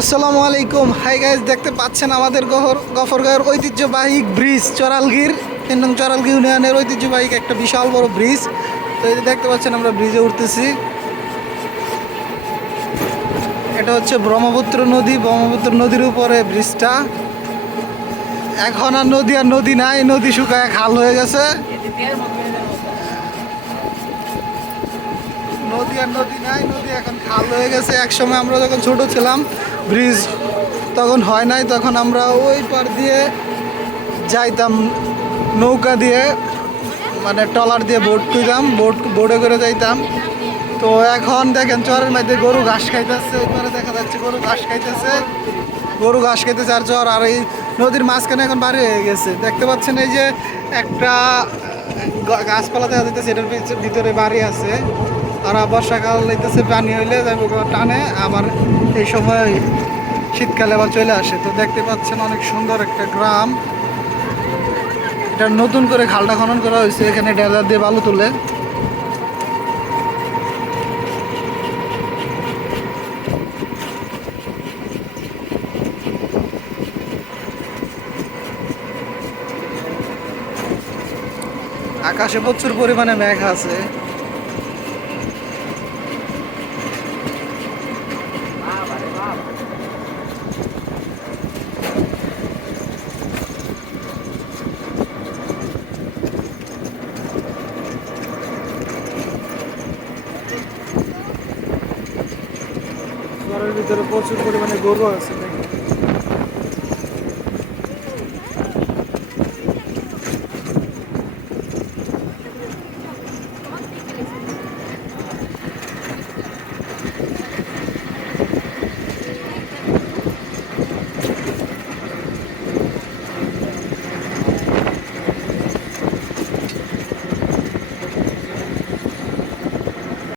আসসালামু আলাইকুম। Hi guys, দেখতে পাচ্ছেন আমাদের গফরগাঁওয়ের ঐতিহ্যবাহী ব্রিজ চরালগীর 3 নং চরালগী ইউনিয়নের ঐতিহ্যবাহী একটা বিশাল বড় ব্রিজ। তো এই যে দেখতে পাচ্ছেন আমরা ব্রিজে উঠতেছি। এটা হচ্ছে ব্রহ্মপুত্র নদী, ব্রহ্মপুত্র নদীর উপরে ব্রিজটা। এখন আর নদী নাই, নদী শুকায় খাল হয়ে গেছে। নদী নাই, নদী এখন খাল হয়ে গেছে। একসময় আমরা যখন ছোট ছিলাম ব্রিজ তখন হয় নাই, তখন আমরা ওই পার দিয়ে যাইতাম নৌকা দিয়ে, মানে ট্রলার দিয়ে বোট তুইতাম, বোটে করে যাইতাম। তো এখন দেখেন চরের মধ্যে গরু ঘাস খাইতেছে, ওইপারে দেখা যাচ্ছে গরু ঘাস খাইতেছে, আর চর আর এই নদীর মাঝখানে এখন বাড়ি হয়ে গেছে। দেখতে পাচ্ছেন এই যে একটা গাছপালা দেখা যাইতেছে, এটার ভিতরে বাড়ি আছে। আর বর্ষাকাল হইতেছে, পানি হইলে টানে, আবার এই সময় শীতকালে আবার চলে আসে। তো দেখতে পাচ্ছেন অনেক সুন্দর একটা গ্রাম। এটা নতুন করে খালটা খনন করা হয়েছে, এখানে ডেলার দিয়ে বালু তুলে। আকাশে প্রচুর পরিমাণে মেঘ আছে। ঘরের ভিতরে প্রচুর পরিমাণে গরু আছে।